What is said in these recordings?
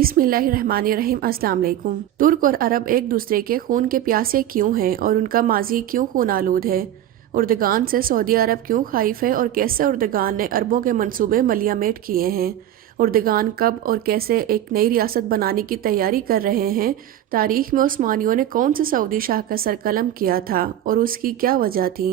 बिस्मिल्लाहिर्रहमानिर्रहीम। अस्सलाम वालेकुम। तुर्क और अरब एक दूसरे के खून के प्यासे क्यों हैं और उनका माजी क्यों खून आलूद है? उर्दगान से सऊदी अरब क्यों खाइफ है और कैसे उर्दगान ने अरबों के मंसूबे मलियामेट किए हैं? उर्दगान कब और कैसे एक नई रियासत बनाने की तैयारी कर रहे हैं? तारीख में उस्मानियों ने कौन से सऊदी शाह का सरकलम किया था और उसकी क्या वजह थी?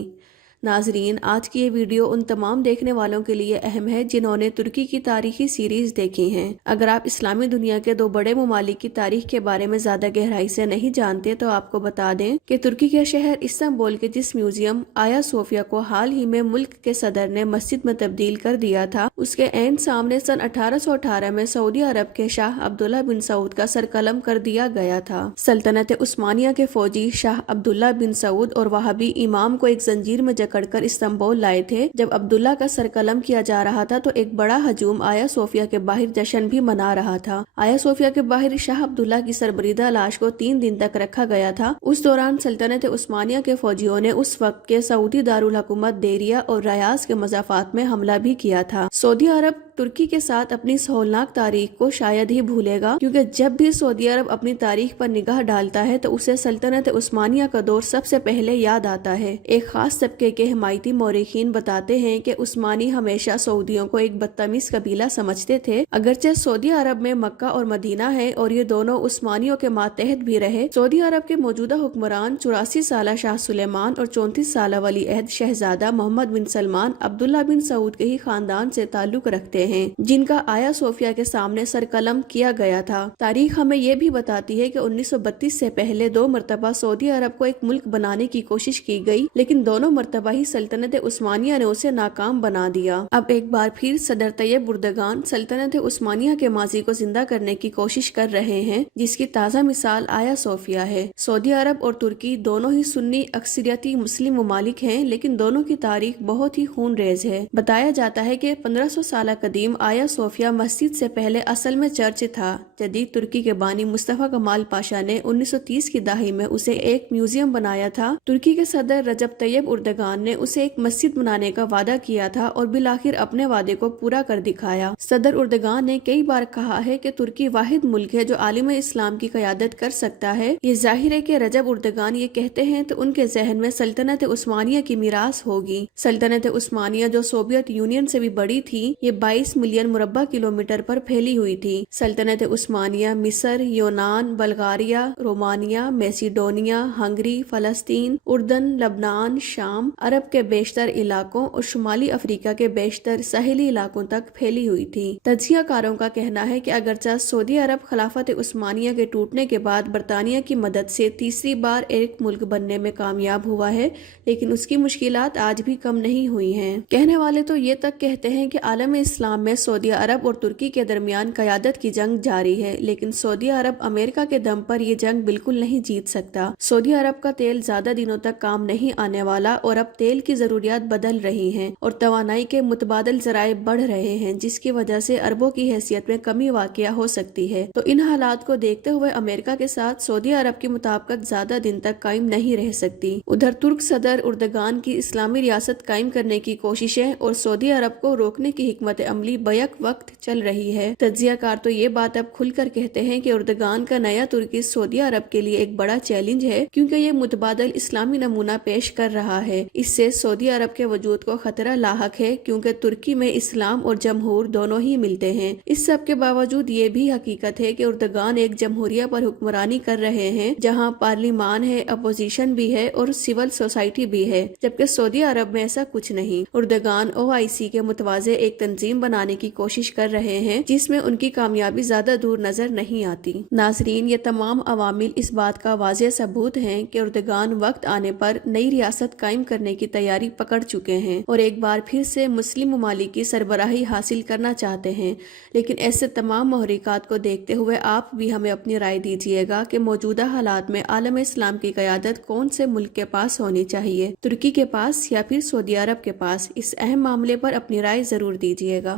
नाजरीन, आज की ये वीडियो उन तमाम देखने वालों के लिए अहम है जिन्होंने तुर्की की तारीखी सीरीज देखी हैं। अगर आप इस्लामी दुनिया के दो बड़े ममालिक की तारीख के बारे में ज्यादा गहराई से नहीं जानते तो आपको बता दें कि तुर्की के शहर इस्तांबुल के जिस म्यूजियम आया सोफिया को हाल ही में मुल्क के सदर ने मस्जिद में तब्दील कर दिया था, उसके एन सामने सन 1818 में सऊदी अरब के शाह अब्दुल्ला बिन सऊद का सरकलम कर दिया गया था। सल्तनत उस्मानिया के फौजी शाह अब्दुल्ला बिन सऊद और वहाबी इमाम को एक जंजीर में कर इस्तांबुल लाए थे। जब अब्दुल्ला का सरकलम किया जा रहा था तो एक बड़ा हजूम आया सोफिया के बाहर जश्न भी मना रहा था। आया सोफिया के बाहर शाह अब्दुल्ला की सरबरीदा लाश को 3 दिन तक रखा गया था। उस दौरान सल्तनत उस्मानिया के फौजियों ने उस वक्त के सऊदी दारुल हुकूमत देरिया और रयाज के मज़ाफात में हमला भी किया था। सऊदी अरब तुर्की के साथ अपनी सोलनाक तारीख को शायद ही भूलेगा, क्योंकि जब भी सऊदी अरब अपनी तारीख पर निगाह डालता है तो उसे सल्तनत उस्मानिया का दौर सबसे पहले याद आता है। एक खास तबके के हिमायती मौरिखीन बताते हैं कि उस्मानी हमेशा सऊदियों को एक बदतमीज कबीला समझते थे। अगरचे सऊदी अरब में मक्का और मदीना है और ये दोनों उस्मानियों के मातहत भी रहे। सऊदी अरब के मौजूदा हुक्मरान 84 साला शाह सुलेमान और 34 साला वली अहद शहजादा मोहम्मद बिन सलमान अब्दुल्ला बिन सऊद के ही खानदान से ताल्लुक रखते हैं, जिनका आया सोफिया के सामने सरकलम किया गया था। तारीख हमें यह भी बताती है कि 1932 से पहले 2 मरतबा सऊदी अरब को एक मुल्क बनाने की कोशिश की गई, लेकिन दोनों मरतबा ही सल्तनत उस्मानिया ने उसे नाकाम बना दिया। अब एक बार फिर सदर तैयब उर्दगान सल्तनत उस्मानिया के माजी को जिंदा करने की कोशिश कर रहे हैं, जिसकी ताज़ा मिसाल आया सोफिया है। सऊदी अरब और तुर्की दोनों ही सुन्नी अक्सरियती मुस्लिम ममालिक हैं, लेकिन दोनों की तारीख बहुत ही खूनरेज है। बताया जाता है कि 1500 साल कदीम आया सोफिया मस्जिद से पहले असल में चर्च था। जदीद तुर्की के बानी मुस्तफा कमाल पाशा ने 1930 की दहाई में उसे एक म्यूजियम बनाया था। तुर्की के सदर रजब तैयब उर्दगान ने उसे एक मस्जिद बनाने का वादा किया था और बिलाखिर अपने वादे को पूरा कर दिखाया। सदर उर्दगान ने कई बार कहा है कि तुर्की वाहिद मुल्क है जो आलिम इस्लाम की क़यादत कर सकता है। ये जाहिर है कि रजब उर्दगान ये कहते हैं तो उनके जहन में सल्तनत उस्मानिया की मीरास होगी। सल्तनत उस्मानिया जो सोवियत यूनियन से भी बड़ी थी, ये 22 मिलियन मुरब्बा किलोमीटर पर फैली हुई थी। सल्तनत उस्मानिया मिस्र, यूनान, बल्गारिया, रोमानिया, मैसिडोनिया, हंगरी, फलस्तीन, उर्दन, लबनान, शाम, अरब के बेशतर इलाकों और शुमाली अफ्रीका के बेशतर साहिली इलाकों तक फैली हुई थी। तज्जियाकारों का कहना है कि अगरचे सऊदी अरब खिलाफत उस्मानिया के टूटने के बाद बरतानिया की मदद से तीसरी बार एक मुल्क बनने में कामयाब हुआ है, लेकिन उसकी मुश्किलात आज भी कम नहीं हुई हैं। कहने वाले तो ये तक कहते हैं कि आलम इस्लाम में सऊदी अरब और तुर्की के दरमियान क़यादत की जंग जारी है, लेकिन सऊदी अरब अमेरिका के दम पर ये जंग बिल्कुल नहीं जीत सकता। सऊदी अरब का तेल ज्यादा दिनों तक काम नहीं आने वाला और अब तेल की जरूरियात बदल रही हैं और तवानाई के मुतबादल जराए बढ़ रहे हैं, जिसकी वजह से अरबों की हैसियत में कमी वाक़या हो सकती है। तो इन हालात को देखते हुए अमेरिका के साथ सऊदी अरब की मुताबिकत ज्यादा दिन तक कायम नहीं रह सकती। उधर तुर्क सदर उर्दगान की इस्लामी रियासत कायम करने की कोशिशें और सऊदी अरब को रोकने की हिकमत अमली बैक वक्त चल रही है। तज्जियाकार तो ये बात अब खुलकर कहते हैं कि उर्दगान का नया तुर्की सऊदी अरब के लिए एक बड़ा चैलेंज है, क्योंकि ये मुतबादल इस्लामी नमूना पेश कर रहा है। इससे सऊदी अरब के वजूद को खतरा लाहक है, क्योंकि तुर्की में इस्लाम और जमहूर दोनों ही मिलते हैं। इस सब के बावजूद ये भी हकीकत है कि उर्दगान एक जमहूरिया पर हुक्मरानी कर रहे हैं, जहाँ पार्लिमान है, अपोजिशन भी है और सिविल सोसाइटी भी है, जबकि सऊदी अरब में ऐसा कुछ नहीं। उर्दगान OIC के मुतवाज़े एक तंजीम बनाने की कोशिश कर रहे हैं, जिसमें उनकी कामयाबी ज्यादा दूर नजर नहीं आती। नाजरीन, ये तमाम अवामिल इस बात का वाज़ेह सबूत हैं कि उर्दगान वक्त आने पर नई रियासत कायम करने की तैयारी पकड़ चुके हैं और एक बार फिर से मुस्लिम ममालिक की सरबराही हासिल करना चाहते हैं। लेकिन ऐसे तमाम महरिकात को देखते हुए आप भी हमें अपनी राय दीजिएगा कि मौजूदा हालात में आलम इस्लाम की क़यादत कौन से मुल्क के पास होनी चाहिए, तुर्की के पास या फिर सऊदी अरब के पास? इस अहम मामले पर अपनी राय जरूर दीजिएगा।